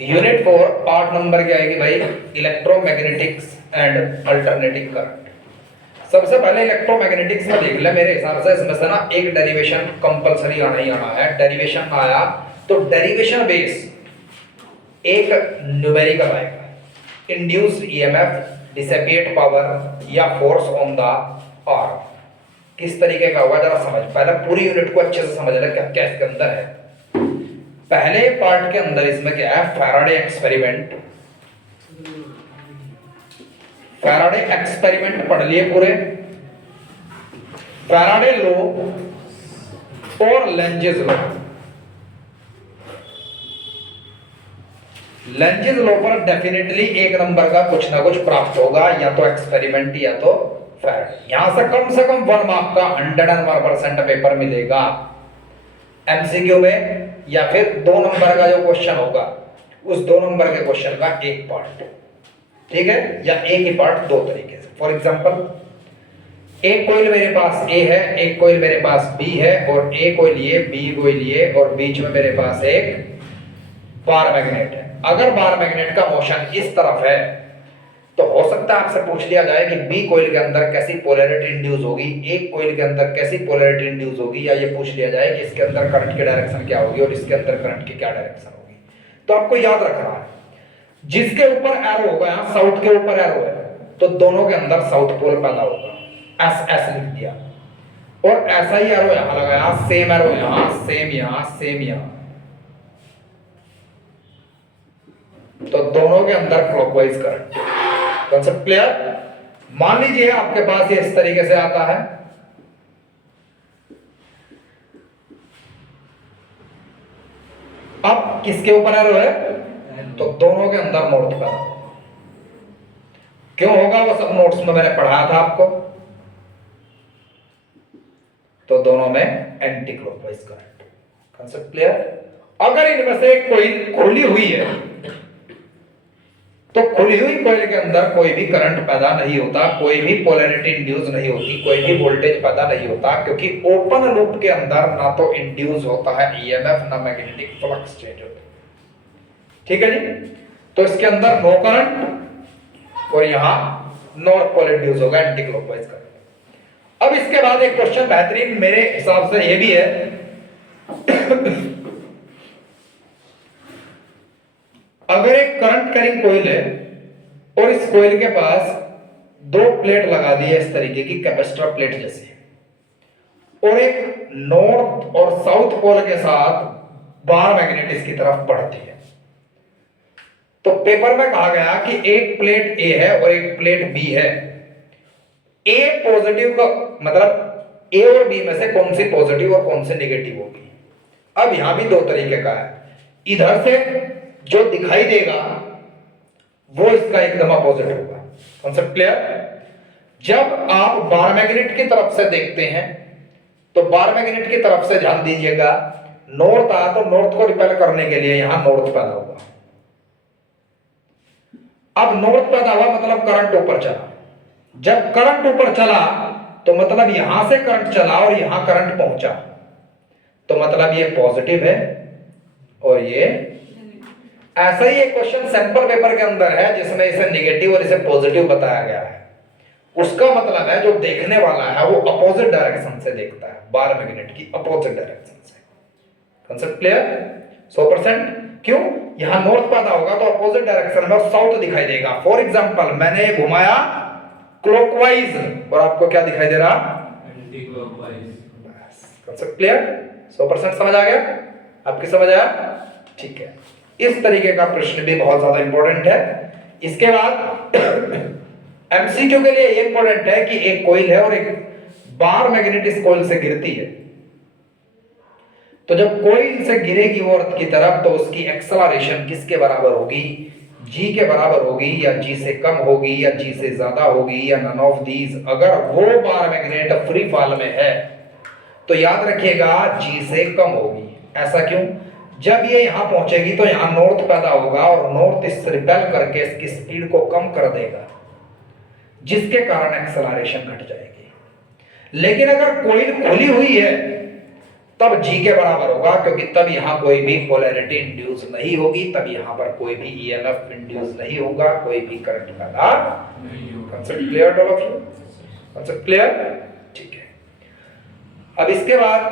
Unit 4 part number क्या आएगी भाई? Electromagnetics and alternating current. सबसे पहले इलेक्ट्रोमैग्नेटिक्स में देख ले, मेरे हिसाब से इसमें से ना एक डेरिवेशन कंपलसरी आना ही आना है। डेरिवेशन में आया तो डेरिवेशन बेस एक न्यूमेरिकल आएगा, इंड्यूस्ड ईएमएफ, डिसिपेट पावर या फोर्स ऑन द आर्म। किस तरीके का होगा जरा समझ, पहले पूरी यूनिट को अच्छे से समझ ले क्या क्या इसके अंदर है। पहले पार्ट के अंदर इसमें क्या है? Faraday experiment. फैराडे एक्सपेरिमेंट पढ़ लिए पूरे, फैराडे लॉ और लेंजेस लॉ। लेंजेस लॉ पर डेफिनेटली एक नंबर का कुछ ना कुछ प्राप्त होगा, या तो एक्सपेरिमेंट या तो फैराडे। यहां से कम 1 मार्क का 101% पेपर मिलेगा एमसीक्यू में, या फिर 2 नंबर का जो क्वेश्चन होगा उस 2 नंबर के क्वेश्चन का एक पार्ट, ठीक है, या एक ही पार्ट 2 तरीके से। फॉर एग्जांपल, एक कॉइल मेरे पास ए है, एक कॉइल मेरे पास बी है, और ए कॉइल ये, बी कॉइल ये, और बीच में मेरे पास एक बार मैग्नेट है। अगर बार मैग्नेट का मोशन इस तरफ है तो हो सकता है आपसे पूछ लिया जाए कि बी कॉइल के अंदर कैसी पोलैरिटी इंड्यूस होगी, एक कॉइल के अंदर कैसी पोलैरिटी इंड्यूस होगी, या ये पूछ लिया जाए कि इसके अंदर करंट की डायरेक्शन क्या होगी और इसके अंदर करंट की क्या डायरेक्शन होगी। तो आपको याद रखना है, जिसके ऊपर एरो होगा, यहां साउथ के ऊपर एरो है, तो दोनों के अंदर साउथ पोल पैदा होगा, एस एस लिख दिया। और ऐसा ही एरो यहां लगाया, सेम एरो यहां, सेम यहां, सेम यहां, तो दोनों के अंदर क्लॉकवाइज करंट। Concept clear? मान लीजिए आपके पास ये इस तरीके से आता है, अब किसके ऊपर एरो है? तो दोनों के अंदर नॉर्थ पैदा। क्यों होगा? वो सब नोट्स में मैंने पढ़ाया था आपको। तो दोनों में anti clockwise current. Concept clear? अगर इनमें से कोई खुली हुई है तो खुली हुई कॉइल के अंदर कोई भी करंट पैदा नहीं होता, कोई भी पोलैरिटी इंड्यूस नहीं होती, कोई भी वोल्टेज पैदा नहीं होता, क्योंकि ओपन लूप के अंदर ना तो इंड्यूस होता है ईएमएफ, ना मैग्नेटिक फ्लक्स चेंज होता है। ठीक है जी? तो इसके अंदर नो करंट और यहां नॉर्थ पोल इंड्यूस होगा, एंटी क्लॉकवाइज करंट। अब इसके बाद एक क्वेश्चन बेहतरीन मेरे हिसाब से ये भी है अगर एक करंट कैरिंग कॉइल है और इस कॉइल के पास 2 प्लेट लगा दी है इस तरीके की, कैपेसिटर प्लेट जैसे, और एक नॉर्थ और साउथ पोल के साथ बार मैग्नेट इसकी तरफ बढ़ती है, तो पेपर में कहा गया कि एक प्लेट ए है और एक प्लेट बी है। ए पॉजिटिव का मतलब ए और बी में से कौन सी पॉजिटिव और कौन सी नेगेटिव होगी? अब यहां भी 2 तरीके का है, इधर से जो दिखाई देगा वो इसका एकदम अपोजिट होगा। Concept clear? जब आप बार मैग्नेट की तरफ से देखते हैं तो बार मैग्नेट की तरफ से ध्यान दीजिएगा, नॉर्थ आया तो नॉर्थ को रिपेल करने के लिए यहां नॉर्थ पैदा हुआ। अब नॉर्थ पैदा हुआ मतलब करंट ऊपर चला। जब करंट ऊपर चला तो मतलब यहां से करंट चला और यहां करंट पहुंचा, तो मतलब ये पॉजिटिव है और ये ऐसा ही एक क्वेश्चन सैंपल पेपर के अंदर है जिसमें इसे नेगेटिव और इसे पॉजिटिव बताया गया है। उसका मतलब है जो देखने वाला है वो अपोजिट डायरेक्शन से देखता है, बार मैग्नेट की अपोजिट डायरेक्शन से। Concept clear? 100%? क्यों? यहां नॉर्थ पैदा होगा तो अपोजिट डायरेक्शन में साउथ दिखाई देगा। फॉर एग्जांपल, मैंने घुमाया क्लॉकवाइज और आपको क्या दिखाई दे रहा? Anti clockwise. बस, कांसेप्ट क्लियर? 100% समझ आ गया? आपकी समझ आया? ठीक है। इस तरीके का प्रश्न भी बहुत ज्यादा इंपॉर्टेंट है। इसके बाद एमसीक्यू के लिए ये इंपॉर्टेंट है कि एक कॉइल है और एक बार मैग्नेट इस कॉइल से गिरती है, तो जब कॉइल से गिरेगी वो अर्थ की तरफ तो उसकी एक्सेलरेशन किसके बराबर होगी? जी के बराबर होगी, या जी से कम होगी, या जी से ज्यादा होगी, या नन ऑफ दीज। अगर वो बार मैग्नेट फ्री फॉल में है तो याद रखिएगा जी से कम होगी। ऐसा क्यों? जब ये यहां पहुंचेगी तो यहां नॉर्थ पैदा होगा और नॉर्थ इस रिपेल करके इसकी स्पीड को कम कर देगा, जिसके कारण एक्सेलरेशन घट जाएगी। लेकिन अगर कॉइल खुली हुई है तब G के बराबर होगा, क्योंकि तब यहां कोई भी पोलैरिटी इंड्यूस नहीं होगी, तब यहां पर कोई भी EMF इंड्यूस नहीं होगा, कोई भी करंट पैदा नहीं होगा। Concept clear all of you? Concept clear? ठीक है। अब इसके बाद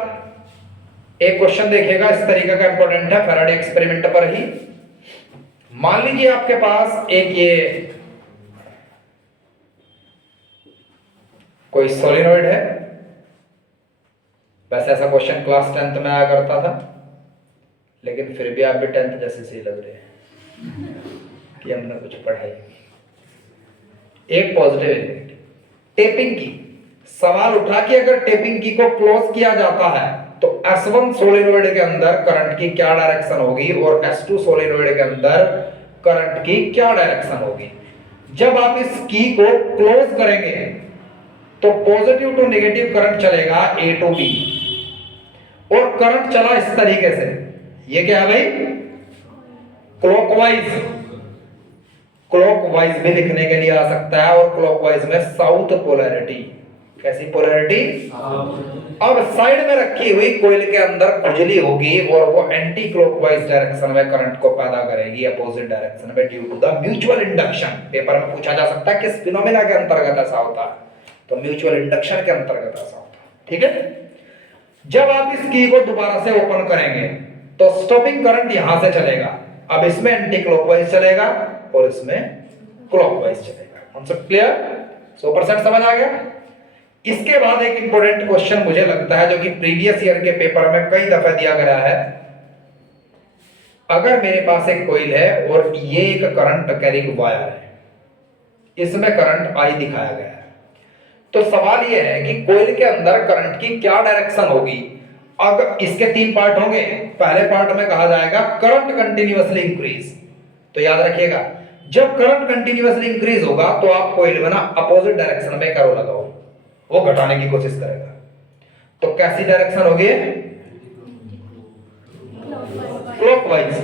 एक क्वेश्चन देखिएगा, इस तरीके का इंपॉर्टेंट है, फैराडे एक्सपेरिमेंट पर ही। मान लीजिए आपके पास एक ये कोई सोलिनॉइड है। वैसे ऐसा क्वेश्चन क्लास 10th में आया करता था, लेकिन फिर भी आप भी 10th जैसे सही लग रहे हैं कि हमने कुछ पढ़ाई। एक पॉजिटिव एक नेगेटिव, टेपिंग की सवाल उठा कि अगर टेपिंग की को क्लोज किया जाता है तो S1 सोलिनॉइड के अंदर करंट की क्या डायरेक्शन होगी और S2 सोलिनॉइड के अंदर करंट की क्या डायरेक्शन होगी। जब आप इस की को क्लोज करेंगे तो पॉजिटिव टू नेगेटिव करंट चलेगा A टू B, और करंट चला इस तरीके से। ये क्या है भाई? क्लॉकवाइज। क्लॉकवाइज भी लिखने के लिए आ सकता है, और क्लॉकवाइज में साउथ पोलैरिटी। कैसी पोलैरिटी? अब साइड में रखी हुई कोइल के अंदर खुजली होगी और वो एंटी क्लॉकवाइज डायरेक्शन में करंट को पैदा करेगी, अपोजिट डायरेक्शन में, due to the mutual induction. Paper में पूछा जा सकता है किस फिनोमेना के अंतर्गत ऐसा होता है, तो म्यूचुअल इंडक्शन के अंतर्गत ऐसा होता है। ठीक है। जब आप इस की को दोबारा से ओपन करेंगे तो स्टॉपिंग करंट यहां से चलेगा। अब इसमें एंटी क्लॉकवाइज चलेगा और इसमें क्लॉकवाइज चलेगा। Concept clear? 100% समझ आ गया? इसके बाद एक इंपॉर्टेंट क्वेश्चन मुझे लगता है, जो कि प्रीवियस ईयर के पेपर में कई दफा दिया गया है। अगर मेरे पास एक कॉइल है और ये एक करंट कैरिंग वायर है, इसमें करंट I दिखाया गया है, तो सवाल यह है कि कॉइल के अंदर करंट की क्या डायरेक्शन होगी। अब इसके 3 पार्ट होंगे। पहले पार्ट में कहा जाएगा करंट कंटिन्यूअसली इंक्रीज। तो याद रखिएगा, जब करंट कंटिन्यूअसली इंक्रीज होगा तो आप कॉइल में ना अपोजिट डायरेक्शन में एरो लगाओ, वो घटाने की कोशिश करेगा। तो कैसी डायरेक्शन होगी? क्लॉकवाइज।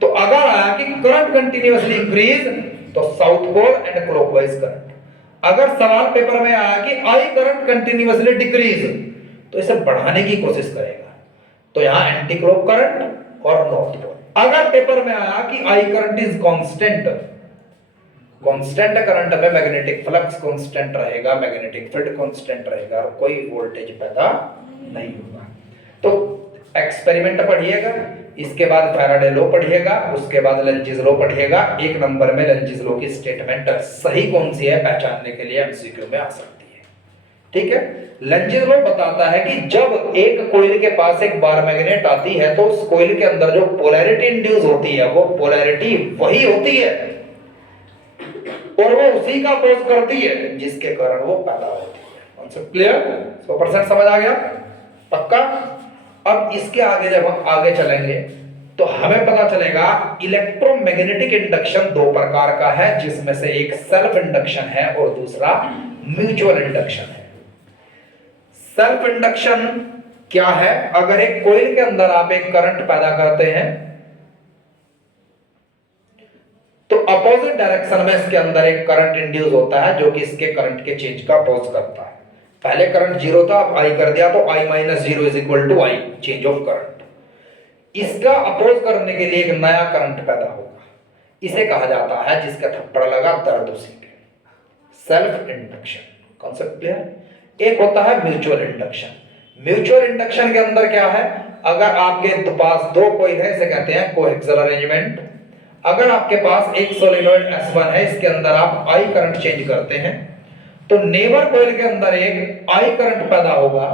तो अगर आया कि करंट कंटिन्यूअसली इंक्रीज, तो south pole and clockwise current. अगर सवाल पेपर में आया कि I करंट कंटिन्यूअसली डिक्रीज, तो इसे बढ़ाने की कोशिश करेगा, तो यहां एंटी क्लॉक करंट और नॉर्थ पोल। अगर पेपर में आया कि I current is constant, constant current में मैग्नेटिक फ्लक्स कांस्टेंट रहेगा, मैग्नेटिक फील्ड कांस्टेंट रहेगा और कोई वोल्टेज पैदा नहीं होगा। तो एक्सपेरिमेंट पढ़िएगा, इसके बाद फैराडे लॉ पढ़िएगा, उसके बाद लेंजिस लॉ पढ़िएगा। 1 नंबर में लेंजिस लॉ की स्टेटमेंट सही कौन सी है पहचानने के लिए एमसीक्यू में आ सकती है। ठीक है। लेंजिस लॉ बताता है कि जब एक कॉइल के पास एक बार मैग्नेट आती है तो उस कॉइल के अंदर जो पोलैरिटी इंड्यूस होती है वो पोलैरिटी वही होती है और वो उसी का अपोज करती है जिसके कारण वो पैदा होती है। Concept clear? 100% समझ आ गया? पक्का? अब इसके आगे जब हम आगे चलेंगे तो हमें पता चलेगा इलेक्ट्रोमैग्नेटिक इंडक्शन 2 प्रकार का है, जिसमें से एक सेल्फ इंडक्शन है और दूसरा म्यूचुअल इंडक्शन है। सेल्फ इंडक्शन क्या है? अगर एक कॉइल के अंदर आप एक करंट पैदा करते हैं तो अपोजिट डायरेक्शन में इसके अंदर एक करंट इंड्यूस होता है जो कि इसके करंट के चेंज का अपोज करता है। पहले करंट 0 था, अब I कर दिया तो I - 0 = I, change of current. इसका अपोज करने के लिए एक नया करंट पैदा होगा, इसे कहा जाता है, जिसका थप्पड़ लगा दर्द उसी के, सेल्फ इंडक्शन। Concept clear? एक होता है म्यूचुअल इंडक्शन। म्यूचुअल इंडक्शन के अंदर क्या है? अगर आपके पास 2 कॉइल है, इसे कहते हैं कोएक्सियल अरेंजमेंट। अगर आपके पास एक सोलेनॉइड S1 है, इसके अंदर आप I करंट चेंज करते हैं तो नेबर कॉइल के अंदर एक I करंट पैदा होगा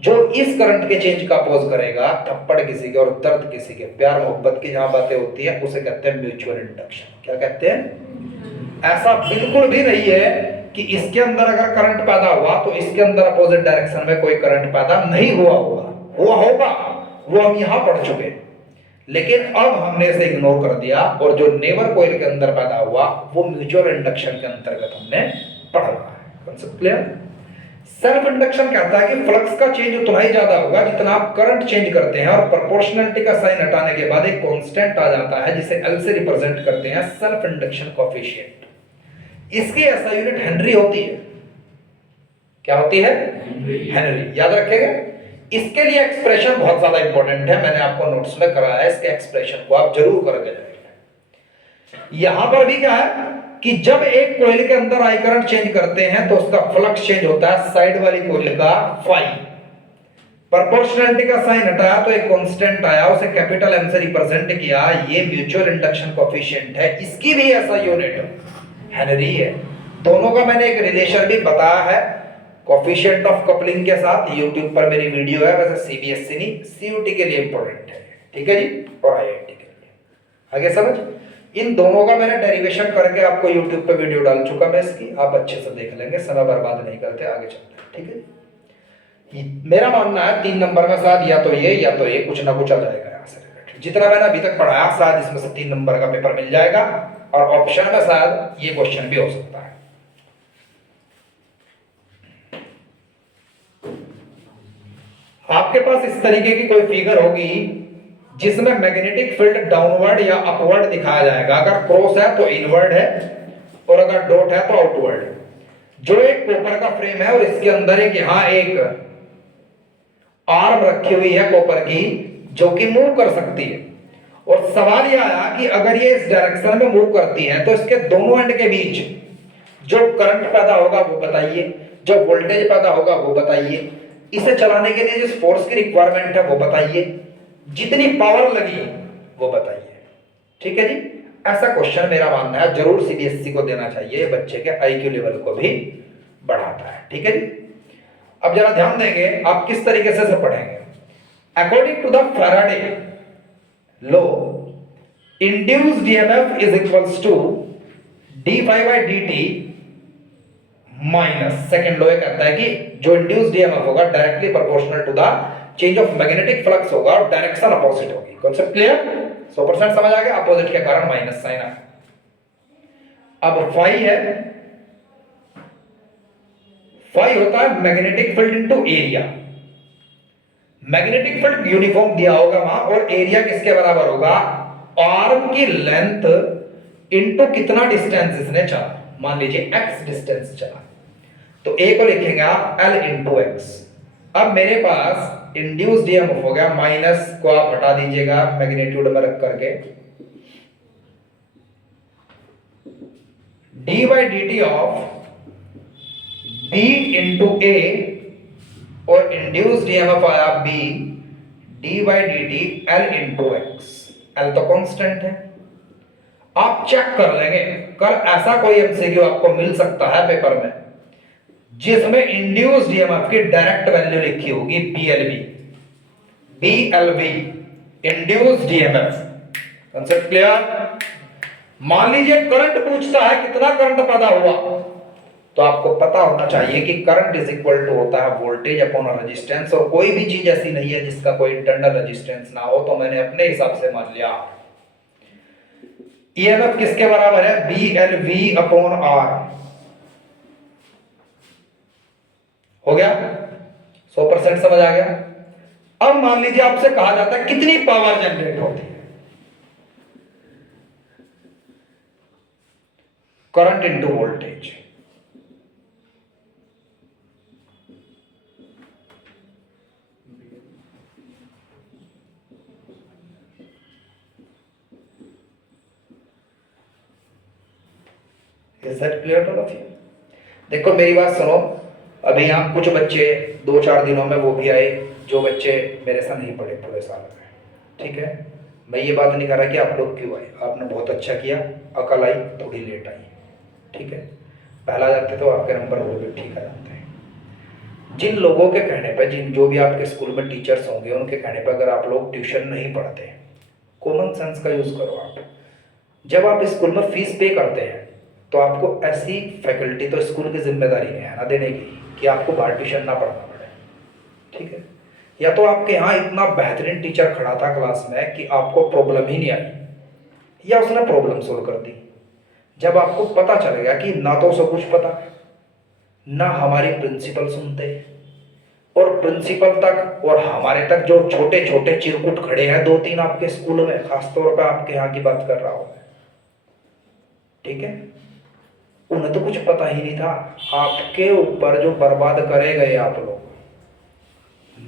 जो इस करंट के चेंज का अपोज करेगा। थप्पड़ किसी के और दर्द किसी के, प्यार मोहब्बत की जहां बातें होती है उसे कहते हैं म्यूचुअल इंडक्शन। क्या कहते हैं? ऐसा बिल्कुल भी नहीं है कि इसके अंदर अगर करंट पैदा हुआ तो इसके अंदर अपोजिट डायरेक्शन में कोई करंट पैदा नहीं हुआ होगा, वो हम यहां पढ़ चुके हैं। लेकिन अब हमने इसे इग्नोर कर दिया और जो नेबर कॉइल के अंदर पैदा हुआ वो म्यूचुअल इंडक्शन के अंतर्गत हमने पढ़ा है। Concept clear? सेल्फ इंडक्शन कहता है कि फ्लक्स का चेंज उतना ही ज्यादा होगा जितना आप करंट चेंज करते हैं, और प्रोपोर्शनलिटी का साइन हटाने के बाद एक कांस्टेंट आ जाता है जिसे L से रिप्रेजेंट करते हैं, सेल्फ इंडक्शन कोएफिशिएंट। इसकी ऐसा यूनिट हेनरी होती है। क्या होती है? हेनरी। याद रखिएगा, इसके लिए एक्सप्रेशन बहुत ज्यादा इंपॉर्टेंट है, मैंने आपको नोट्स में कराया है, इसके एक्सप्रेशन को आप जरूर करके जाइए। यहां पर भी क्या है कि जब एक कोयल के अंदर आई करंट चेंज करते हैं तो उसका फ्लक्स चेंज होता है साइड वाली कोयल का फाई। प्रोपोर्शनलिटी का साइन हटाया तो एक कांस्टेंट आया, उसे कैपिटल एम से रिप्रेजेंट किया, ये म्यूचुअल इंडक्शन कोएफिशिएंट है, इसकी भी ऐसा यूनिट हेनरी है। दोनों का मैंने एक रिलेशन भी बताया है कोएफिशिएंट ऑफ कपलिंग के साथ, यूट्यूब पर मेरी वीडियो है, वैसे सीबीएसई नहीं सीयूटी के लिए इंपॉर्टेंट है, ठीक है जी, और आईआईटी के लिए। आगे समझ, इन दोनों का मैंने डेरिवेशन करके आपको यूट्यूब पे वीडियो डाल चुका मैं इसकी, आप अच्छे से देख लेंगे, समय बर्बाद नहीं करते, आगे चलते हैं, ठीक है। मेरा मानना है 3 नंबर में शायद या तो ये कुछ ना कुछ आ जाएगा यहाँ से रिलेटेड, जितना मैंने अभी तक पढ़ाया शायद इसमें से 3 नंबर का पेपर मिल जाएगा, और ऑप्शन में शायद ये क्वेश्चन भी हो सकता है। आपके पास इस तरीके की कोई फिगर होगी जिसमें मैग्नेटिक फील्ड डाउनवर्ड या अपवर्ड दिखाया जाएगा, अगर क्रॉस है तो इनवर्ड है, और अगर डॉट है तो आउटवर्ड। जो एक कॉपर का फ्रेम है और इसके अंदर एक यहां एक आर्म रखी हुई है कॉपर की जो कि मूव कर सकती है, और सवाल यह आया कि अगर ये इस डायरेक्शन में मूव करती है तो इसके दोनों एंड के बीच जो करंट पैदा होगा वो बताइए, जो वोल्टेज पैदा होगा वो बताइए, इसे चलाने के लिए जिस फोर्स की रिक्वायरमेंट है वो बताइए, जितनी पावर लगी वो बताइए, ठीक है जी। ऐसा क्वेश्चन मेरा मानना है जरूर सीबीएसई को देना चाहिए, बच्चे के आईक्यू लेवल को भी बढ़ाता है, ठीक है जी। अब जरा ध्यान देंगे आप किस तरीके से पढ़ेंगे। According to the Faraday law, induced EMF is equals to D phi by D T minus, second law कहता है कि जो इंड्यूस्ड ईएमएफ होगा directly proportional to the change of magnetic flux होगा और डायरेक्शन अपोजिट होगी। Concept clear? 100% समझ आ गया? अपोजिट के कारण माइनस साइन आया। अब फाई है, फाई होता है magnetic field into area. Magnetic field uniform दिया होगा वहां, और एरिया किसके बराबर होगा? आर्म की लेंथ इनटू कितना डिस्टेंस इसने चला, मान लीजिए x डिस्टेंस चला, तो a को लिखेंगे आप l इंटू एक्स। अब मेरे पास इंड्यूस्ड ईएमएफ हो गया, माइनस को आप हटा दीजिएगा मैग्नीट्यूड में रख करके, D by D T of b into a, और इंड्यूस्ड ईएमएफ आया b D by D T L into x. L तो कांस्टेंट है, आप चेक कर लेंगे, कल ऐसा कोई एमसीक्यू आपको मिल सकता है पेपर में जिसमें इंड्यूस्ड ईएमएफ की डायरेक्ट वैल्यू लिखी होगी BLV, BLV induced EMF. Concept clear? मान लीजिए करंट पूछता है कितना करंट पैदा हुआ, तो आपको पता होना चाहिए कि करंट इज इक्वल टू होता है वोल्टेज अपॉन रेजिस्टेंस, और कोई भी चीज ऐसी नहीं है जिसका कोई इंटरनल रेजिस्टेंस ना हो, तो मैंने अपने हिसाब से मान लिया ईएमएफ किसके बराबर है? BLV upon R. हो गया? 100% समझ आ गया? अब मान लीजिए आपसे कहा जाता है कितनी पावर जनरेट होती है, current into voltage. Is that clear to all of you? देखो मेरी बात सुनो, अभी यहाँ कुछ बच्चे 2-4 दिनों में वो भी आए जो बच्चे मेरे साथ नहीं पढ़े पूरे साल में, ठीक है। मैं ये बात नहीं कर रहा कि आप लोग क्यों आए, आपने बहुत अच्छा किया, अकल आई थोड़ी लेट आई, ठीक है। पहला जाते तो आपके नंबर वो भी ठीक आ जाते हैं। जिन लोगों के कहने पर, जिन जो भी आपके स्कूल में टीचर्स होंगे उनके कहने पर अगर आप लोग ट्यूशन नहीं पढ़ते, कॉमन सेंस का यूज़ करो आप। जब आप स्कूल में फीस पे करते हैं तो आपको ऐसी फैकल्टी तो स्कूल की जिम्मेदारी है ना देने की कि आपको बाहर ट्यूशन ना पढ़ना पड़े, ठीक है। या तो आपके यहाँ इतना बेहतरीन टीचर खड़ा था क्लास में कि आपको प्रॉब्लम ही नहीं आई, या उसने प्रॉब्लम सोल्व कर दी। जब आपको पता चल गया कि ना तो उसे कुछ पता, ना हमारी प्रिंसिपल सुनते, और प्रिंसिपल तक और हमारे तक जो छोटे छोटे चिरकुट खड़े हैं 2-3 आपके स्कूल में, खासतौर पर आपके यहाँ की बात कर रहा हूं, ठीक है, उन्हें तो कुछ पता ही नहीं था। आपके ऊपर जो बर्बाद करे गए आप लोग,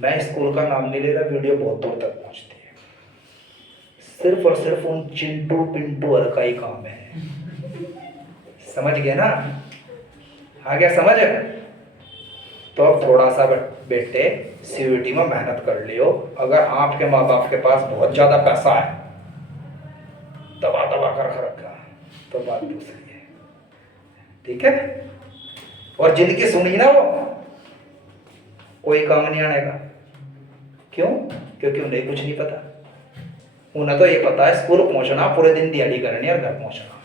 मैं स्कूल का नाम नहीं ले रहा, वीडियो बहुत दूर तक पहुंचती है। सिर्फ और सिर्फ उन चिंटू पिंटू और का ही काम है। समझ गए ना? आ गया समझ? तो अब थोड़ा सा बेटे सीयूईटी में मेहनत कर लियो। अगर आपके माँ बाप के पास बहुत ज्यादा पैसा है, दबा दबा कर रखा, तो बात दूसरी है। ठीक है? और जिनकी सुनी ना वो कोई काम नहीं आने का। क्यों? क्योंकि उन्हें कुछ नहीं पता। उन्हें तो ये पता है स्कूल पहुंचना, पूरे दिन दिहाड़ी करनी और घर पहुंचना।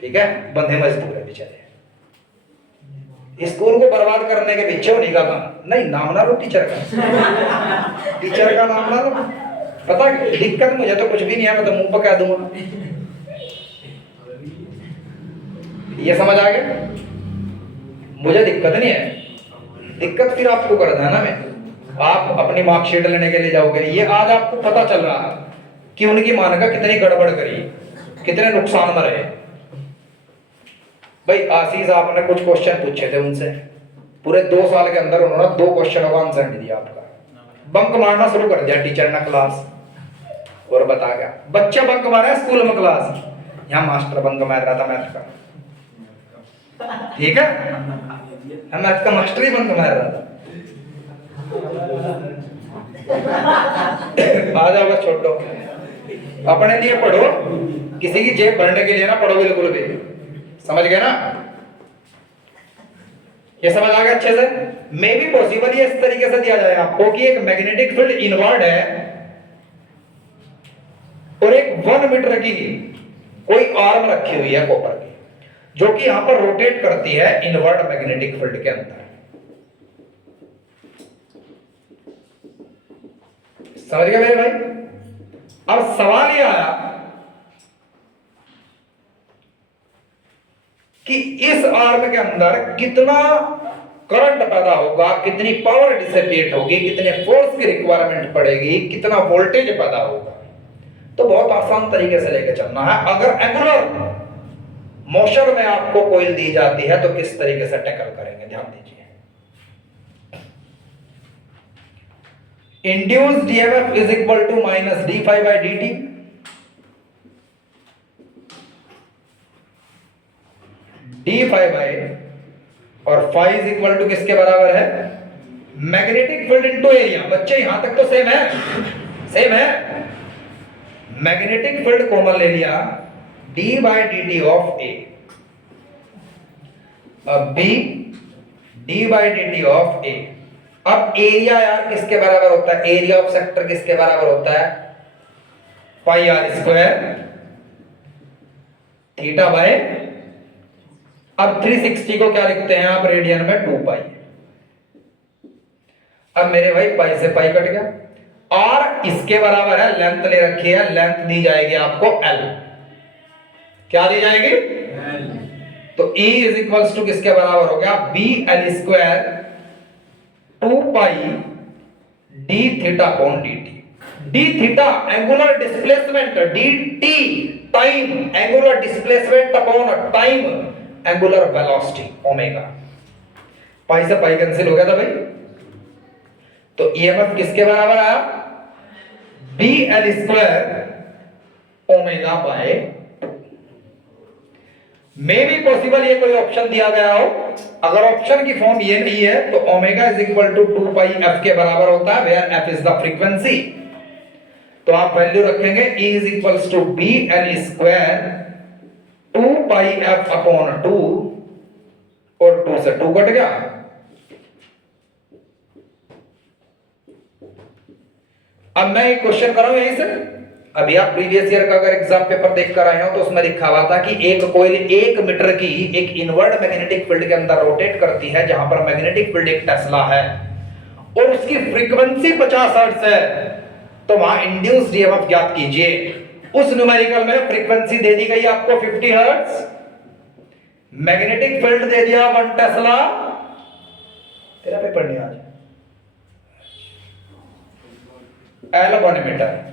ठीक है? बंधे मजदूर है बेचारे। स्कूल को बर्बाद करने के पीछे उन्हीं का काम। नहीं, नाम ना लो टीचर का। टीचर का नाम ना लो। पता दिक्कत मुझे तो कुछ भी नहीं है, मैं तो मुंह पर कह दूंगा। ये समझ आ गया? मुझे दिक्कत नहीं है। दिक्कत फिर आपको कर देना मैं। आप अपनी मार्कशीट लेने के लिए जाओगे, ये आज आपको पता चल रहा है कि उनकी मानका कितनी गड़बड़ करी, कितने नुकसान में रहे। भाई आशीष आपने कुछ क्वेश्चन पूछे थे उनसे, पूरे 2 साल के अंदर उन्होंने 2 क्वेश्चनों का आंसर नहीं दिया आपका। बंक मारना शुरू कर दिया टीचर ने क्लास, और बता गया बच्चे बंक मारे स्कूल में क्लास। यहाँ मास्टर बंक मार रहा था मैथ का। ठीक है? मैथ का मास्टर ही बंक मार रहा था। आ जाओ बस, छोड़ो, अपने लिए पढ़ो, किसी की जेब भरने के लिए ना पढ़ो बिल्कुल भी। समझ गए ना? ये समझ आ गया अच्छे से? मे बी पॉसिबल ये इस तरीके से दिया जाए आपको कि एक मैग्नेटिक फील्ड इनवर्ड है और एक 1 मीटर की कोई आर्म रखी हुई है कॉपर की, जो कि यहां पर रोटेट करती है इनवर्ड मैग्नेटिक फील्ड के अंदर। समझ गए मेरे भाई? अब सवाल यह आया कि इस आर्म के अंदर कितना करंट पैदा होगा, कितनी पावर डिसिपेट होगी, कितने फोर्स की रिक्वायरमेंट पड़ेगी, कितना वोल्टेज पैदा होगा। तो बहुत आसान तरीके से लेके चलना है। अगर एंगुलर मोशन में आपको कोईल दी जाती है तो किस तरीके से टैकल करेंगे, ध्यान दीजिए। Induced EMF is equal to minus D phi by D T. D phi by और फाई इज इक्वल टू किसके बराबर है? Magnetic field into area. बच्चे यहां तक तो सेम है, सेम है। मैग्नेटिक फील्ड कॉमन ले लिया, D by D T of A. अब B D by D T of A. अब एरिया यार किसके बराबर होता है? एरिया ऑफ सेक्टर किसके बराबर होता है? पाई आर स्क्वायर थीटा बाय। अब 360 को क्या लिखते हैं आप रेडियन में? 2 पाई। अब मेरे भाई पाई से पाई कट गया और इसके बराबर है, लेंथ ले रखी है, लेंथ दी जाएगी आपको L। क्या दी जाएगी? L। तो E इज इक्वल्स टू किसके बराबर हो गया? B L square 2 pi d theta upon d T. D theta angular displacement, d t time angular displacement upon time angular velocity omega. Pi से पाई कैंसिल हो गया था भाई, तो ईएमएफ किसके बराबर आया? B L square omega by. May be possible ये कोई ऑप्शन दिया गया हो, अगर ऑप्शन की फॉर्म ये नहीं है तो omega is equal to 2 pi F के बराबर होता है, where F is the frequency. तो आप वैल्यू रखेंगे E is equals to B L square 2 pi F upon 2 और 2 से 2 कट गया। अब मैं एक क्वेश्चन कर रहा हूं यहीं से। अभी आप प्रीवियस ईयर का अगर एग्जाम पेपर देख कर आए हो तो उसमें लिखा हुआ था कि एक कोयल 1 मीटर की एक इनवर्ड मैग्नेटिक फील्ड के अंदर रोटेट करती है, जहां पर मैग्नेटिक फील्ड एक टेस्ला है और उसकी फ्रीक्वेंसी 50 हर्ट्ज है। तो वहां इंड्यूस्ड ईएमएफ ज्ञात कीजिए। उस न्यूमेरिकल में फ्रीक्वेंसी दे दी गई आपको 50 हर्ट्ज, मैग्नेटिक फील्ड दे दिया 1 टेस्ला। तेरा पेपर नहीं आज एल 1 मीटर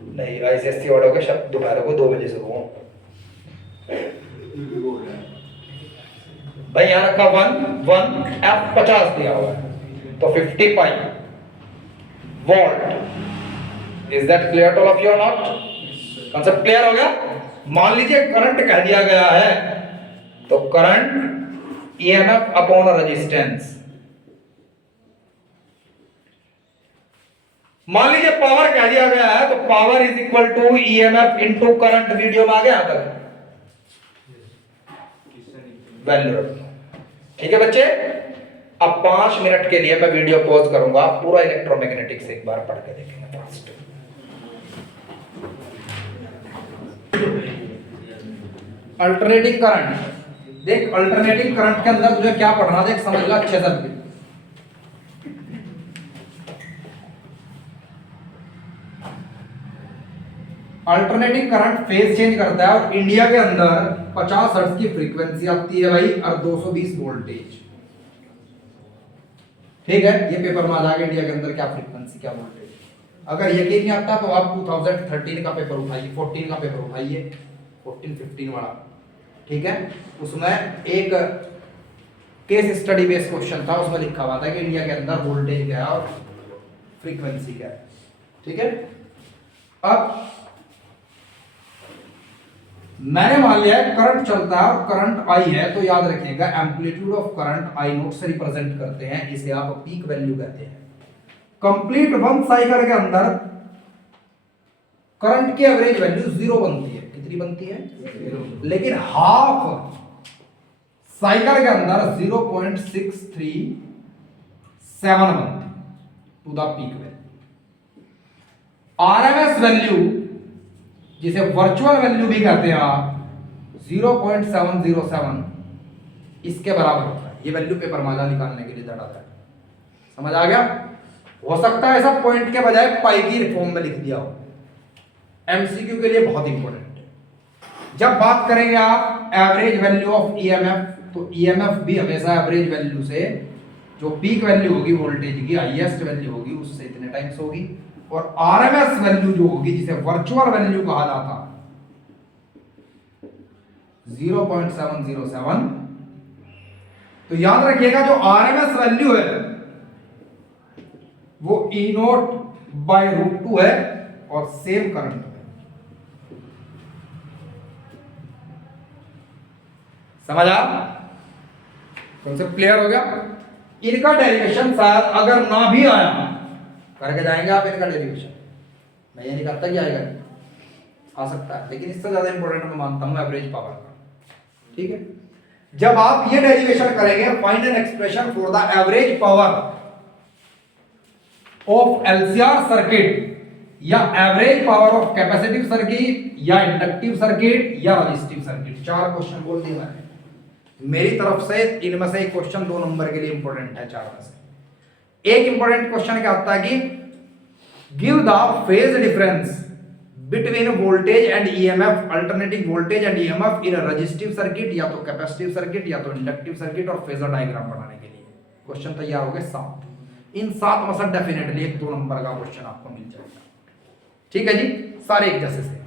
नहीं, आईसीएससी वालों के शब्द दोपहर को 2 बजे शुरू हो भाई। यहां रखा 1 1 एफ 50 दिया हुआ है, तो 50 pi volt. Is that clear to all of you और नॉट? कांसेप्ट क्लियर हो गया? मान लीजिए करंट कह दिया गया है, तो करंट ईएमएफ अपॉन रेजिस्टेंस। मान लीजिए पावर कह दिया गया है, तो power is equal to EMF into current. Video में आ गया तक वैल्यू रख दो। ठीक है बच्चे, अब 5 मिनट के लिए मैं वीडियो पॉज करूंगा, पूरा इलेक्ट्रोमैग्नेटिक्स एक बार पढ़ के देखेंगे फास्ट। अल्टरनेटिंग करंट देख, अल्टरनेटिंग करंट के अंदर तुझे क्या पढ़ना देख, समझ लो अच्छे से। अल्टरनेटिंग करंट फेज चेंज करता है, और इंडिया के अंदर 50 हर्ट्ज की फ्रीक्वेंसी आती है भाई, और 220 वोल्टेज। ठीक है, ये पेपर में आ जाएगा इंडिया के अंदर क्या फ्रीक्वेंसी क्या वोल्टेज। अगर यकीन नहीं आता तो आप 2013 का पेपर उठाइए, 14 का पेपर उठाइए, 14-15 वाला। ठीक है, उसमें एक केस स्टडी बेस्ड क्वेश्चन था, उसमें लिखा हुआ था कि इंडिया के अंदर वोल्टेज क्या है और फ्रीक्वेंसी क्या है। ठीक है, अब मैंने मान लिया है करंट चलता है और करंट आई है, तो याद रखिएगा amplitude of current I note से रिप्रेजेंट करते हैं, इसे आप पीक वैल्यू कहते हैं। कंप्लीट 1 साइकिल के अंदर करंट की एवरेज वैल्यू 0 बनती है। कितनी बनती है? 0। लेकिन हाफ साइकिल के अंदर 0.637 बनती to the peak value. RMS value जिसे वर्चुअल वैल्यू भी कहते हैं आप, 0.707 इसके बराबर होता है। ये वैल्यू पेपर माजा निकालने के लिए दड़ा है। समझ आ गया? हो सकता है ऐसा पॉइंट के बजाय पाई की फॉर्म में लिख दिया हो, एमसीक्यू के लिए बहुत इंपॉर्टेंट है। जब बात करेंगे आप एवरेज वैल्यू ऑफ ईएमएफ, तो ईएमएफ भी हमेशा एवरेज वैल्यू से, जो पीक वैल्यू होगी वोल्टेज की, हाईएस्ट वैल्यू होगी, उससे इतने टाइम्स होगी। और आरएमएस वैल्यू जो होगी, जिसे वर्चुअल वैल्यू कहा जाता, 0.707। तो याद रखिएगा जो आरएमएस वैल्यू है वो ई नोट बाय √2 है, और सेम करंट है। समझ आ? कॉन्सेप्ट क्लियर हो गया? इनका डेरिवेशन शायद अगर ना भी आया, करके जाएंगे आप इनका डेरिवेशन। मैं ये नहीं कहता कि आएगा, आ सकता है, लेकिन इससे ज्यादा इंपॉर्टेंट मैं मानता हूं एवरेज पावर का। ठीक है, जब आप ये डेरिवेशन करेंगे, find an expression for the average power of LCR circuit, या average power of capacitive circuit, या इंडक्टिव सर्किट, या रेजिस्टिव सर्किट। 4 क्वेश्चन बोल दिए मैंने मेरी तरफ से। इनमें से एक क्वेश्चन 2 नंबर के लिए इंपॉर्टेंट है 4 में से। एक इंपॉर्टेंट क्वेश्चन क्या आता है कि give the phase difference between voltage and EMF, alternating voltage and EMF in resistive circuit, या तो कैपेसिटिव सर्किट या तो इंडक्टिव सर्किट, और फेजर डायग्राम बनाने के लिए क्वेश्चन तैयार हो गए 7। इन 7 में से डेफिनेटली एक 2 नंबर का क्वेश्चन आपको मिल जाएगा। ठीक है जी, सारे एक जैसे से।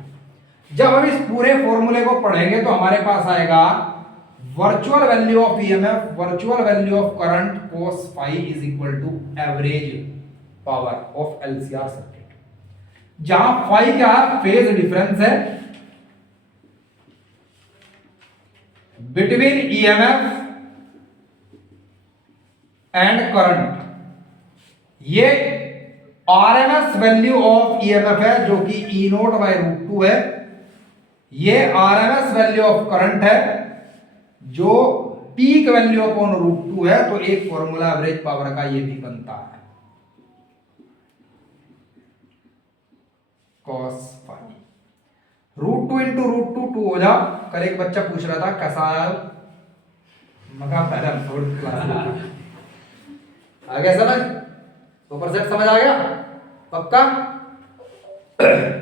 जब हम इस पूरे फॉर्मूले को पढ़ेंगे तो हमारे पास आएगा virtual value of EMF, virtual value of current cos phi is equal to average power of LCR circuit, जहां phi क्या है? फेज डिफरेंस है बिटवीन ईएमएफ एंड करंट। ये आरएमएस वैल्यू ऑफ ईएमएफ है, जो कि ई नोट बाय √2 है। ये आरएमएस वैल्यू ऑफ करंट है, जो पीक वैल्यू अपॉन √2 है। तो एक फॉर्मूला एवरेज पावर का ये भी बनता है, cos phi। √2 इंटू √2 2 हो जा। कल एक बच्चा पूछ रहा था कैसा है, मगा पहला 4th क्लास में आ गया समझ? 100% समझ आ गया? पक्का?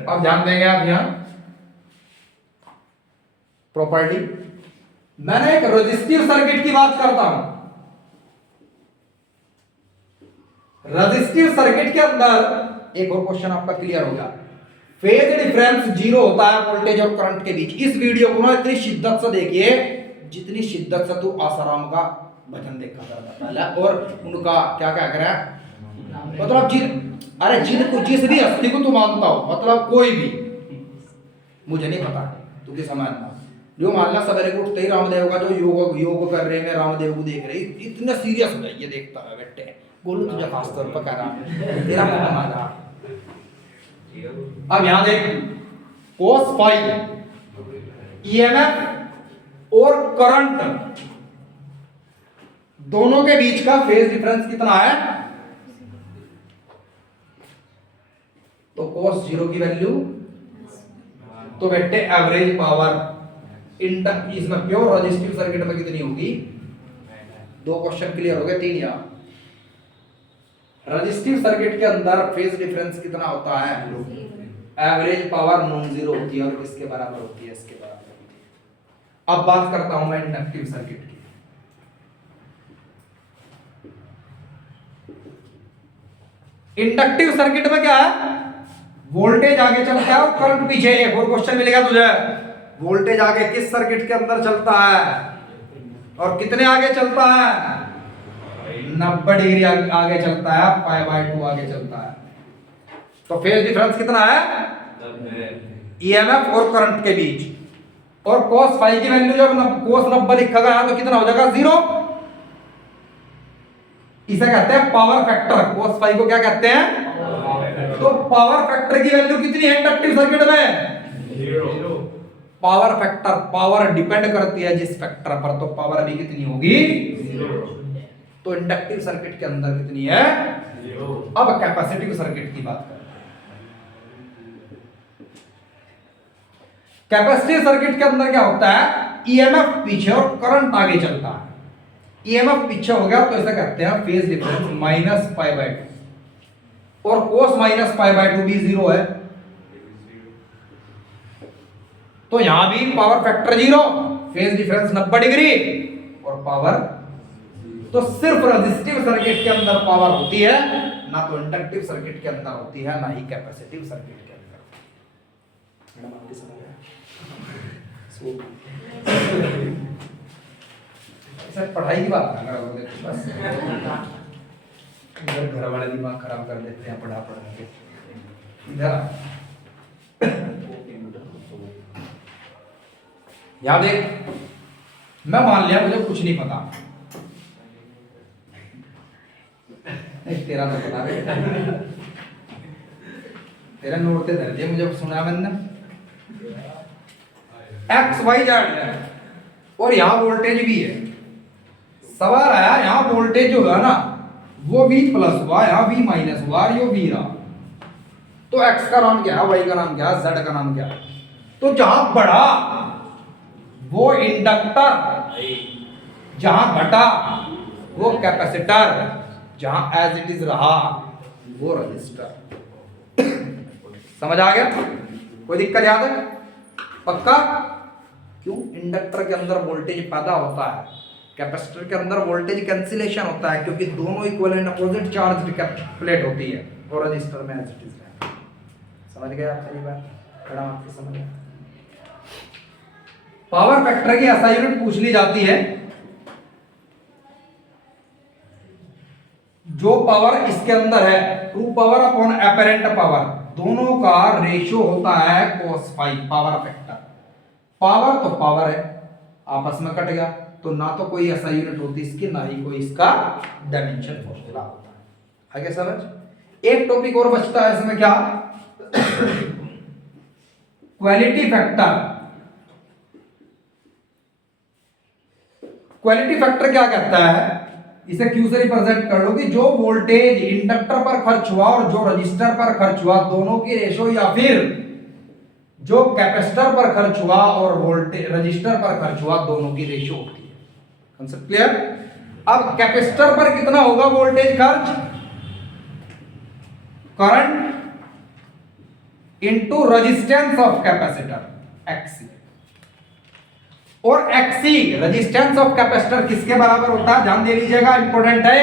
अब ध्यान देंगे आप यहां प्रॉपर्टी। मैंने एक रेजिस्टिव सर्किट की बात करता हूं। रेजिस्टिव सर्किट के अंदर एक और क्वेश्चन आपका क्लियर होगा। फेज डिफरेंस 0 होता है वोल्टेज और करंट के बीच। इस वीडियो को ना इतनी शिद्दत से देखिए जितनी शिद्दत से तू आसाराम का वचन देखा करता पहले, और उनका क्या क्या करा, मतलब अरे जिनको जिस भी हस्ती को तू मानता हो, मतलब कोई भी, मुझे नहीं पता तू किस मानना, जो मानना सवेरे को उठते ही रामदेव का जो योग योग कर रहे हैं, रामदेव को देख रहे इतने सीरियस हो जाइए, देखता है बेटे बोलू तुझे खास तौर पर कह रहा तेरा माना। अब यहां देख cos फाई ईएमएफ और करंट दोनों के बीच का फेज डिफरेंस कितना है, तो cos 0 की वैल्यू, तो बेटे एवरेज पावर इसमें प्योर रेजिस्टिव सर्किट में कितनी होगी, दो क्वेश्चन क्लियर हो गए, तीन यार। रेजिस्टिव सर्किट के अंदर फेज डिफरेंस कितना होता है, एवरेज पावर नॉन जीरो होती है और किसके बराबर होती है, इसके बराबर होती है। अब बात करता हूं मैं इंडक्टिव सर्किट की। इंडक्टिव सर्किट में क्या है, वोल्टेज आगे चलता है और करंट पीछे। एक और क्वेश्चन मिलेगा तुझे, वोल्टेज आगे किस सर्किट के अंदर चलता है और कितने आगे चलता है, 90 डिग्री आगे चलता है, π/2 आगे चलता है। तो फेज डिफरेंस कितना है, ईएमएफ और करंट के बीच। और cos फाई की वैल्यू जब cos 90 लिखा गया तो कितना हो जाएगा, 0। इसे कहते हैं पावर फैक्टर। cos फाई को क्या कहते हैं, तो पावर फैक्टर की वैल्यू कितनी है इंडक्टिव सर्किट में, 0। पावर फैक्टर, पावर डिपेंड करती है जिस फैक्टर पर, तो पावर अभी कितनी होगी, 0। तो इंडक्टिव सर्किट के अंदर कितनी है, 0। अब कैपेसिटिव सर्किट की बात करते हैं। कैपेसिटिव सर्किट के अंदर क्या होता है, ईएमएफ पीछे और करंट आगे चलता है। ईएमएफ पीछे हो गया तो इसे कहते हैं फेज डिफरेंस -π/2, और cos -π/2 भी 0 है, तो यहां भी power factor 0, phase difference 90 degree और पावर। तो सिर्फ रेजिस्टिव सर्किट के अंदर पावर होती है, ना तो इंडक्टिव सर्किट के अंदर होती है, ना ही कैपेसिटिव सर्किट के अंदर। मैडम आपकी समझ आया? सर पढ़ाई की बात कर रहा हूं बस, इधर घर वाले दिमाग खराब कर देते हैं पढ़ा के। इधर याद देख, मैं मान लिया मुझे कुछ नहीं पता, तेरा तो पता है, तेरा नोट धर दिया, मुझे सुना मैंने XYZ है और यहाँ वोल्टेज भी है। सवाल आया यहाँ वोल्टेज जो है ना वो V प्लस हुआ, यहाँ V माइनस हुआ, और ये V रहा, तो X का नाम क्या है, Y का नाम क्या है, Z का नाम क्या है। तो जहां बढ़ा वो इंडक्टर, जहां घटा वो कैपेसिटर, जहां एज इट इज रहा वो रजिस्टर। समझ आ गया, कोई दिक्कत याद है, पक्का? क्यों, इंडक्टर के अंदर वोल्टेज पैदा होता है, कैपेसिटर के अंदर वोल्टेज कैंसिलेशन होता है, क्योंकि दोनों equal and opposite charge plate होती है, और रजिस्टर में एज इट इज रहता है। समझ गए आप? सही बात, बड़ा आपको समझ गया। पावर फैक्टर की ऐसा यूनिट पूछ ली जाती है जो पावर इसके अंदर है, true power upon apparent power, दोनों का रेशियो होता है cos phi, power factor. Power तो पावर है, आपस में कट गया, तो ना तो कोई ऐसा यूनिट होती इसकी, ना ही कोई इसका डायमेंशन फॉर्मूला होता है। आगे समझ? एक टॉपिक और बचता है इसमें, क्या, क्वालिटी फैक्टर। क्वालिटी फैक्टर क्या कहता है, इसे Q से रिप्रेजेंट कर लो कि जो वोल्टेज इंडक्टर पर खर्च हुआ और जो रजिस्टर पर खर्च हुआ दोनों की रेशो, या फिर जो कैपेसिटर पर खर्च हुआ और वोल्टेज रजिस्टर पर खर्च हुआ दोनों की रेशो होती है। Concept clear? अब कैपेसिटर पर कितना होगा वोल्टेज खर्च, current into resistance of capacitor XC, और XC रेजिस्टेंस ऑफ कैपेसिटर किसके बराबर होता है, ध्यान दे लीजिएगा, इंपॉर्टेंट है।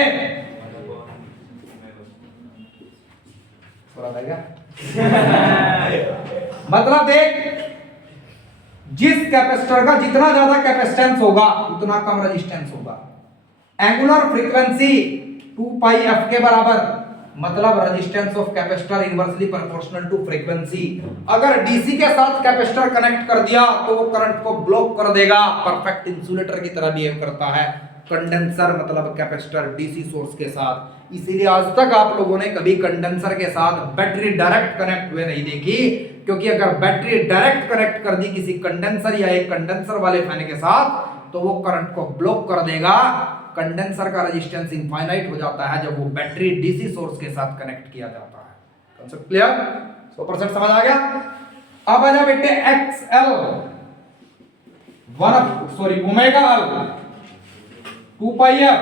मतलब देख, जिस कैपेसिटर का जितना ज्यादा कैपेसिटेंस होगा उतना कम रेजिस्टेंस होगा, एंगुलर फ्रीक्वेंसी 2 पाई एफ के बराबर, मतलब resistance of capacitor inversely proportional to frequency. अगर डीसी के साथ कैपेसिटर कनेक्ट कर दिया तो वो करंट को ब्लॉक कर देगा, परफेक्ट इंसुलेटर की तरह बिहेव करता है। कंडेंसर मतलब कैपेसिटर डीसी सोर्स के साथ। इसीलिए आज तक आप लोगों ने कभी कंडेंसर के साथ बैटरी डायरेक्ट कनेक्ट हुए नहीं देखी, क्योंकि अगर बैटरी डायरेक्ट कनेक्ट कर दी किसी कंडेंसर या एक कंडेंसर वाले फैन के साथ तो वो करंट को ब्लॉक कर देगा। कंडेंसर का रेजिस्टेंस इनफाइनाइट हो जाता है जब वो बैटरी डीसी सोर्स के साथ कनेक्ट किया जाता है। Concept clear? 100% समझ आ गया? अब आ जा बेटे XL omega L 2 pi F.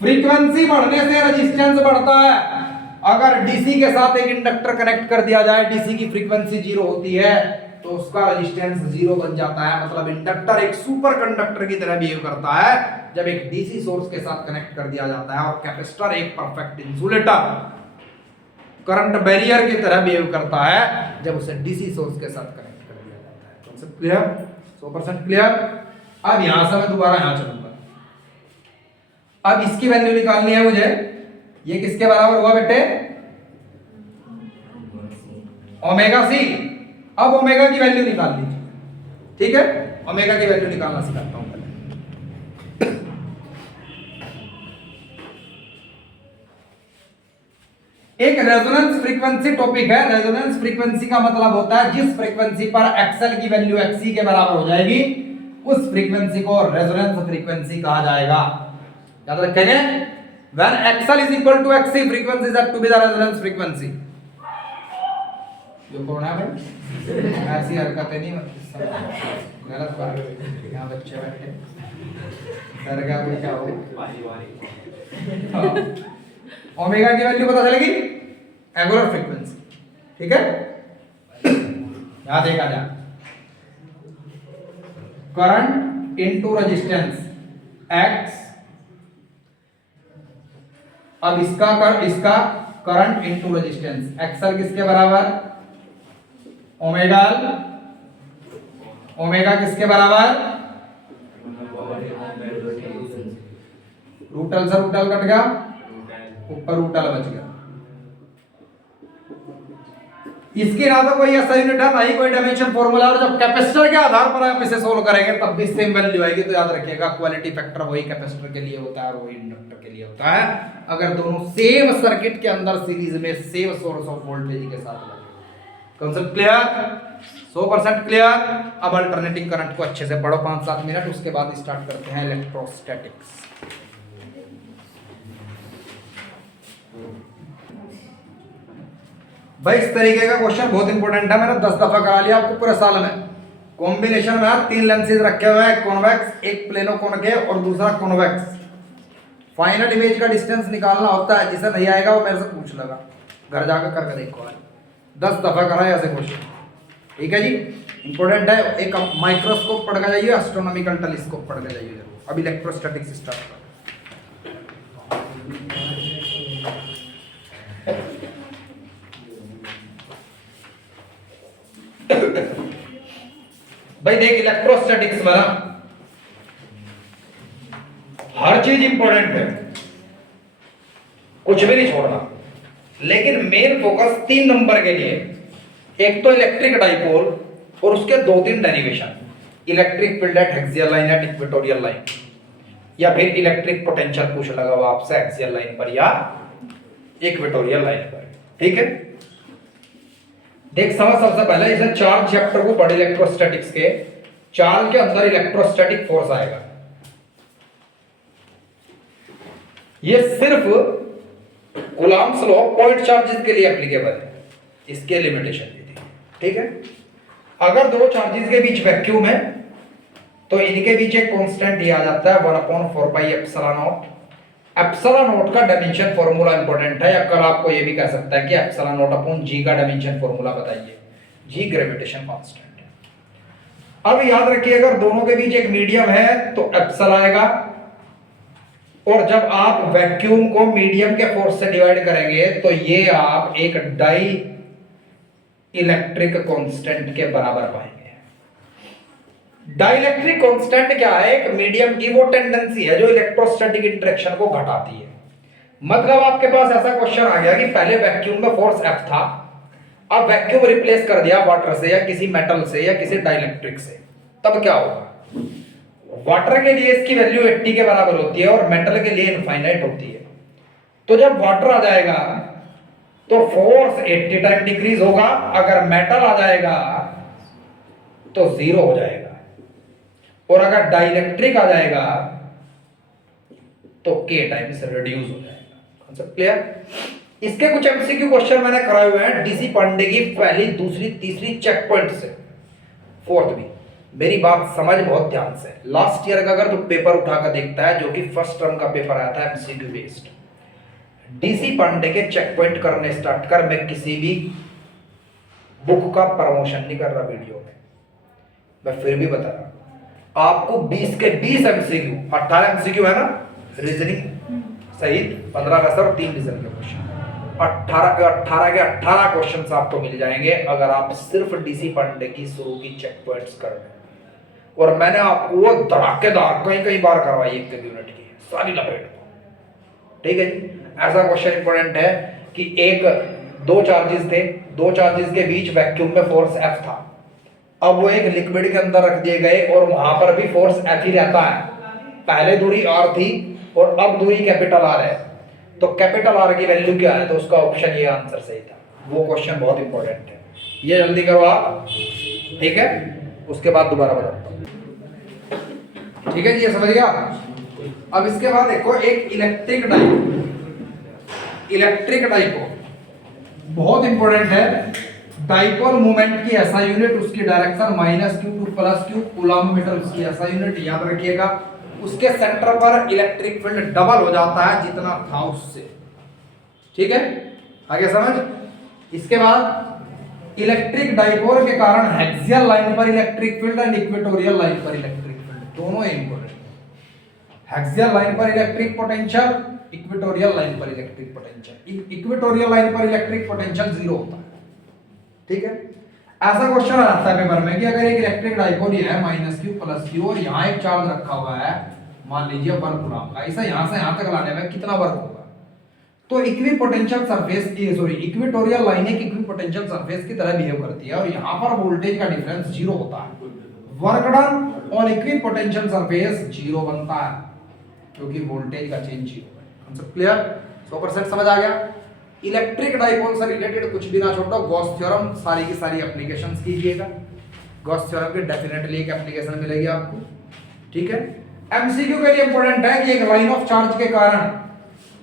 Frequency बढ़ने से रेजिस्टेंस बढ़ता है। अगर डीसी के साथ एक इंडक्टर कनेक्ट कर दिया जाए, डीसी की फ्रीक्वेंसी 0 होती है तो उसका रेजिस्टेंस 0 बन जाता है। मतलब इंडक्टर एक सुपर कंडक्टर की तरह बिहेव करता है जब एक डीसी सोर्स के साथ कनेक्ट कर दिया जाता है, और कैपेसिटर एक परफेक्ट इंसुलेटर करंट बैरियर की तरह बिहेव करता है जब उसे डीसी सोर्स के साथ कनेक्ट कर दिया जाता है। Concept clear? 100% क्लियर? अब यहां से मैं दोबारा यहां चलूंगा। अब इसकी वैल्यू निकालनी है मुझे। ये किसके बराबर हुआ बेटे? Omega C. अब ओमेगा की वैल्यू निकाल लीजिए, ठीक है? ओमेगा की वैल्यू निकालना सिखाता हूं पहले। एक रेजोनेंस फ्रीक्वेंसी टॉपिक है। रेजोनेंस फ्रीक्वेंसी का मतलब होता है जिस फ्रीक्वेंसी पर एक्सएल की वैल्यू एक्ससी के बराबर हो जाएगी उस फ्रीक्वेंसी को रेजोनेंस फ्रीक्वेंसी कहा जाएगा। याद रखेंगे, when xl is equal to xc frequency is said to be the resonance frequency। जो कौन है भाई? ऐसी हरकतें नहीं, गलत बात। यहाँ बच्चे बैठे सर का कोई क्या हो। ओमेगा की वैल्यू पता चलेगी, एंगुलर फ्रीक्वेंसी, ठीक है? यहां देखा जा, करंट इनटू रेजिस्टेंस एक्स। अब इसका करंट इनटू रेजिस्टेंस एक्सएल किसके बराबर? ओमेगा। ओमेगा किसके बराबर? रूटल से रूटल कट गया, ऊपर रूटल बच गया। इसकी ना तो कोई ऐसा यूनिट है ना ही कोई डायमेंशन फॉर्मूला, और जब कैपेसिटर के आधार पर आप इसे सोल्व करेंगे तब भी सेम वैल्यू आएगी। तो याद रखिएगा क्वालिटी फैक्टर वही कैपेसिटर के लिए होता है और वही इंडक्टर के लिए होता है, अगर दोनों सेम सर्किट के अंदर सीरीज में सेम सोर्स ऑफ वोल्टेज के साथ लगे। Concept clear? 100% क्लियर? अब अल्टरनेटिंग करंट को अच्छे से पढ़ो 5-7 मिनट, उसके बाद स्टार्ट करते हैं इलेक्ट्रोस्टैटिक्स। भाई इस तरीके का क्वेश्चन बहुत इंपॉर्टेंट है, मैंने 10 दफा करा लिया आपको पूरे साल में। कॉम्बिनेशन में 3 लेंसेज रखे हुए हैं, कॉन्वेक्स, एक प्लेनो कॉनकेव और दूसरा कॉन्वेक्स। फाइनल इमेज का डिस्टेंस निकालना होता है, जिसे नहीं आएगा वो मेरे से पूछ लेगा, घर जाकर करके देखो। 10 दफा करा है ऐसे क्वेश्चन, ठीक है जी? इंपॉर्टेंट है। एक माइक्रोस्कोप पढ़ के जाइए, एस्ट्रोनॉमिकल टेलीस्कोप पढ़ के जाइए। अब इलेक्ट्रोस्टैटिक्स स्टार्ट करो। भाई देख, इलेक्ट्रोस्टैटिक्स में ना हर चीज इंपॉर्टेंट है, कुछ भी नहीं छोड़ना, लेकिन मेन फोकस 3 नंबर के लिए, एक तो इलेक्ट्रिक डाइपोल और उसके 2-3 derivation. Electric field at axial line at equatorial line, या फिर इलेक्ट्रिक पोटेंशियल पूछ लगा हुआ आपसे एक्सियल लाइन पर या इक्वेटोरियल लाइन पर, ठीक है? देख समझ, सबसे पहले इसे चार्ज चैप्टर को पढ़, इलेक्ट्रोस्टैटिक्स के चार्ज के अंदर इलेक्ट्रोस्टैटिक फोर्स आएगा। ये सिर्फ कूलम्ब्स लॉ पॉइंट चार्जेस के लिए एप्लीकेबल है, इसके लिमिटेशन दी थी, ठीक है? अगर दो चार्जेस के बीच वैक्यूम है तो इनके बीच एक कांस्टेंट दिया जाता है 1/4 pi epsilon not. Epsilon not का डायमेंशन फॉर्मूला इंपॉर्टेंट है, या कल आपको ये भी कह सकता है कि एप्सिलॉन नॉट अपॉन जी का डायमेंशन फॉर्मूला बताइए। जी ग्रेविटेशन कांस्टेंट है। अब याद रखिए, अगर दोनों के बीच एक मीडियम है तो एप्सिलॉन आएगा, और जब आप वैक्यूम को मीडियम के फोर्स से डिवाइड करेंगे तो ये आप एक डाई इलेक्ट्रिक कांस्टेंट के बराबर पाएंगे। डाइलेक्ट्रिक कांस्टेंट क्या है? एक मीडियम की वो टेंडेंसी है जो इलेक्ट्रोस्टैटिक इंटरेक्शन को घटाती है। मतलब आपके पास ऐसा क्वेश्चन आ गया कि पहले वैक्यूम में फोर्स F था, अब वैक्यूम रिप्लेस कर दिया वाटर से या किसी मेटल से या किसी डाइलेक्ट्रिक से, तब क्या होगा? वाटर के लिए इसकी वैल्यू 80 के बराबर होती है और मेटल के लिए इनफाइनाइट होती है। तो जब वाटर आ जाएगा तो फोर्स 80 टाइम डिक्रीज होगा, अगर मेटल आ जाएगा तो 0 हो जाएगा, और अगर डाइलेक्ट्रिक आ जाएगा तो K टाइम्स रिड्यूस हो जाएगा। Concept clear? इसके कुछ एमसीक्यू क्वेश्चन मैंने कराए हुए हैं डीसी पांडे की पहली, दूसरी, तीसरी चेक पॉइंट से, फोर्थ भी। मेरी बात समझ बहुत ध्यान से। लास्ट ईयर का अगर तो पेपर उठाकर देखता है जो कि फर्स्ट टर्म का पेपर आया था एमसीक्यू बेस्ड, डीसी पांडे के चेक पॉइंट करने स्टार्ट कर। मैं किसी भी बुक का प्रमोशन नहीं कर रहा वीडियो में, मैं फिर भी बता रहा हूं आपको 20 के 20 एमसीक्यू, 18 एमसीक्यू है ना, रीजनिंग सहित 15 वैसा और 3 रीजन के क्वेश्चन, 18 के 18 क्वेश्चन आपको मिल जाएंगे अगर आप सिर्फ डीसी पांडे की शुरू की चेक पॉइंट्स कर रहे हैं। और मैंने आपको वो धड़ाकेदार कई बार करवाई एक यूनिट की सारी लपेट, ठीक है जी। ऐसा क्वेश्चन इंपॉर्टेंट है कि दो चार्जेस थे, दो चार्जेस के बीच वैक्यूम में फोर्स F था, अब वो एक लिक्विड के अंदर रख दिए गए और वहां पर भी फोर्स F ही रहता है। पहले दूरी R थी और अब दूरी कैपिटल R है, तो कैपिटल R की वैल्यू क्या है? तो उसका ऑप्शन ये आंसर सही था। वो क्वेश्चन बहुत इंपॉर्टेंट है, ये जल्दी करो आप, ठीक है? उसके बाद दोबारा बताता हूं, ठीक है जी, ये समझ गया। अब इसके बाद देखो एक इलेक्ट्रिक डाइपोल बहुत इंपॉर्टेंट है। डाइपोल मोमेंट की ऐसा यूनिट, उसकी direction -q to +q, coulomb metre उसकी ऐसा यूनिट, याद रखिएगा। उसके सेंटर पर इलेक्ट्रिक फील्ड डबल हो जाता है जितना था उससे, ठीक है? आगे समझ। इसके बाद इलेक्ट्रिक डाइपोल के कारण हेक्सियल लाइन पर electric field and equatorial line पर इलेक्ट्रिक फील्ड दोनों इंपॉर्टेंट है। हेक्सियल लाइन पर इलेक्ट्रिक पोटेंशियल, इक्वेटोरियल लाइन पर इलेक्ट्रिक पोटेंशियल। इक्वेटोरियल लाइन पर इलेक्ट्रिक पोटेंशियल 0 होता है, ठीक है? ऐसा क्वेश्चन आता है पेपर में कि अगर एक इलेक्ट्रिक डाइपोल है -q +q और यहाँ एक चार्ज रखा हुआ है, मान लीजिए 1 कूलम्ब का, ऐसा यहाँ से यहाँ तक लाने में कितना वर्क होगा? तो इक्विपोटेंशियल सरफेस की इक्वेटोरियल लाइन एक इक्विपोटेंशियल सरफेस की तरह बिहेव करती है और यहाँ पर वोल्टेज का डिफरेंस 0 होता है। Work done on equipotential surface 0 बनता है क्योंकि वोल्टेज का चेंज 0 है। Concept clear? 100% समझ आ गया? इलेक्ट्रिक डाइपोल से रिलेटेड कुछ भी ना छोड़ो, गॉस थ्योरम सारी की सारी एप्लीकेशंस कीजिएगा। गॉस थ्योरम की डेफिनेटली एक एप्लीकेशन मिलेगी आपको, ठीक है? एमसीक्यू के लिए इंपॉर्टेंट है कि एक लाइन ऑफ चार्ज के कारण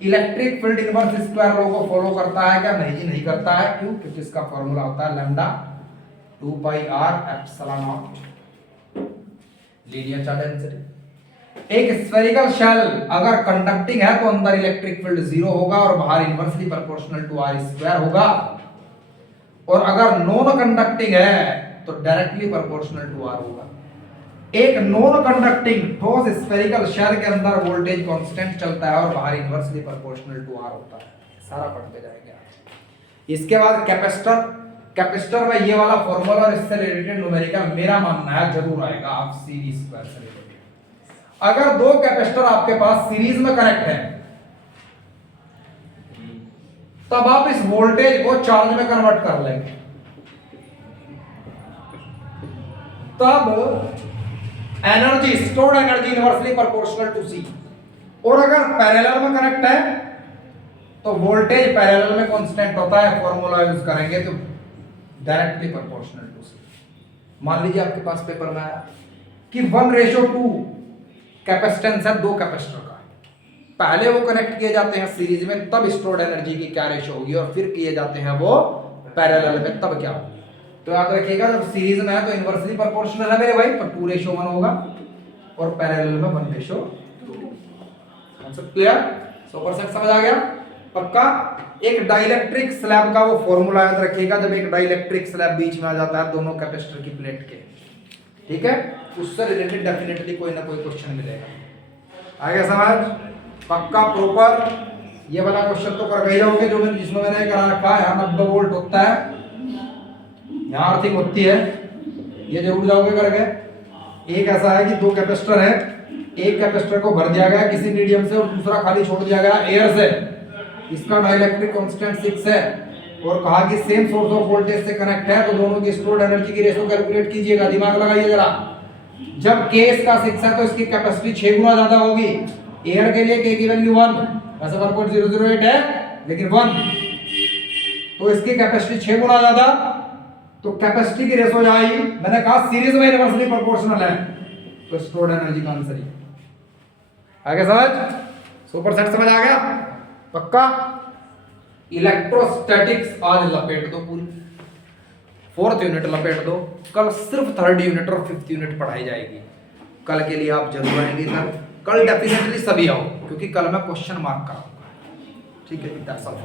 electric field inverse square law को फॉलो करता है क्या? नहीं जी, नहीं करता है। क्यों? क्योंकि इसका फॉर्मूला होता है lambda 2πr epsilon naught linear charge density. एक स्फेरिकल शेल अगर कंडक्टिंग है तो अंदर इलेक्ट्रिक फील्ड 0 होगा और बाहर inversely proportional to r square होगा, और अगर नॉन कंडक्टिंग है तो डायरेक्टली प्रोपोर्शनल टू r होगा। एक नॉन कंडक्टिंग ठोस स्फेरिकल शेल के अंदर वोल्टेज कांस्टेंट चलता है और बाहर इनवर्सली प्रोपोर्शनल टू r होता है। सारा पढ़ते जाएंगे। इसके बाद कैपेसिटर में ये वाला फॉर्मूला और इससे रिलेटेड न्यूमेरिकल मेरा मानना है जरूर आएगा, आप सीरी स्क्वायर से रिलेटेड। अगर दो कैपेसिटर आपके पास सीरीज में कनेक्ट है तब आप इस वोल्टेज को चार्ज में कन्वर्ट कर लेंगे, तब energy stored energy inversely proportional to C. और अगर पैरेलल में कनेक्ट है तो वोल्टेज पैरेलल में कांस्टेंट होता है, फॉर्मूला यूज करेंगे तो डायरेक्टली प्रोपोर्शनल टू सी। मान लीजिए आपके पास पेपर में आया कि 1:2 कैपेसिटेंस है दो कैपेसिटर का, पहले वो कनेक्ट किए जाते हैं सीरीज में, तब स्टोर्ड एनर्जी की क्या रेशो होगी, और फिर किए जाते हैं वो पैरेलल में, तब क्या होगी? तो याद रखिएगा जब सीरीज में है तो इनवर्सली प्रोपोर्शनल है मेरे भाई, तो 2:1 होगा, और पैरेलल में 1:2। Concept clear? 100% समझ आ गया? पक्का? एक डाइलेक्ट्रिक स्लैब का वो फॉर्मूला याद रखिएगा, जब एक डाइलेक्ट्रिक स्लैब बीच में आ जाता है दोनों कैपेसिटर की प्लेट के, ठीक है? उससे रिलेटेड डेफिनेटली कोई ना कोई क्वेश्चन मिलेगा। आगे समझ? पक्का प्रॉपर? ये वाला क्वेश्चन तो कर गए होंगे जो जिसमें मैंने करा रखा है। यहाँ 90 वोल्ट होता है, यहाँ अर्थिंग होती है, ये जरूर जाओगे करके। एक ऐसा है कि दो कैपेसिटर है, एक कैपेसिटर को भर दिया गया किसी मीडियम से और दूसरा खाली छोड़ दिया गया एयर से, इसका डाइलेक्ट्रिक कांस्टेंट 6 है और कहा कि सेम सोर्स ऑफ वोल्टेज से कनेक्ट है, तो दोनों की स्टोर्ड एनर्जी की रेशो कैलकुलेट कीजिएगा, दिमाग लगाइए जरा। जब k इसका 6 है तो इसकी कैपेसिटी 6 गुना ज्यादा होगी। एयर के लिए k की वैल्यू 1, वैसे 1.008 है लेकिन 1, तो इसकी कैपेसिटी 6 गुना ज्यादा, तो कैपेसिटी की रेशो आई, मैंने कहा सीरीज में इनवर्सली प्रोपोर्शनल है, तो स्टोर्ड एनर्जी का आंसर ही आगे समझ 100% समझ आ गया पक्का। इलेक्ट्रोस्टैटिक्स आज लपेट दो पूरी, 4th यूनिट लपेट दो, कल सिर्फ 3rd यूनिट और 5th यूनिट पढ़ाई जाएगी। कल के लिए आप जरूर आएंगे सर, कल डेफिनेटली सभी आओ क्योंकि कल मैं क्वेश्चन मार्क कराऊंगा, ठीक है। That's all.